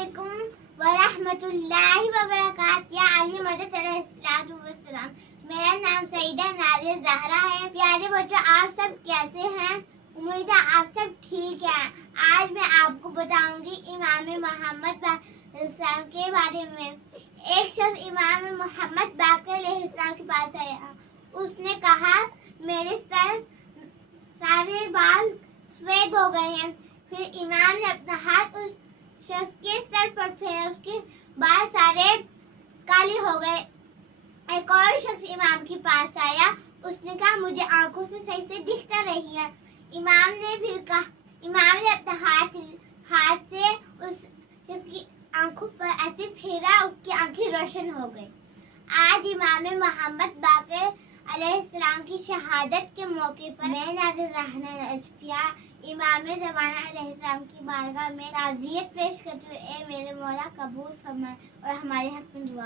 अलैकुम वरहमतुल्लाहि वबरकातुहू। या अली मदद अलैहिस्सलाम। मेरा नाम सईदा नाज़िया ज़हरा है। प्यारे बच्चों, आप सब कैसे हैं? उम्मीद है आप सब ठीक हैं। आज मैं आपको बताऊंगी इमाम मोहम्मद बाक़र के बारे में। एक शख्स इमाम मोहम्मद बाक़र अलैहिस्सलाम के पास आया। उसने कहा, मेरे सारे बाल सफेद हो गए हैं। फिर इमाम ने अपना हाथ उस शख्स के सर पर फेरा, उसके बाल सारे काले हो गए। एक और शख्स इमाम के पास आया। उसने कहा, मुझे आंखों से सही से दिखता नहीं है। इमाम ने अपना हाथ से उस शख्स की आंखों पर ऐसे फेरा, उसकी आंखें रोशन हो गई। आज इमाम मोहम्मद बाक़र अलैहिस्सलाम की शहादत के मौके पर मैं नाज़िया ज़हरा इमाम ज़माना अलैहिस्सलाम की बारगाह में ताज़ियत पेश करते हुए मेरे मौला कबूल फरमाए और हमारे हक़ में दुआ।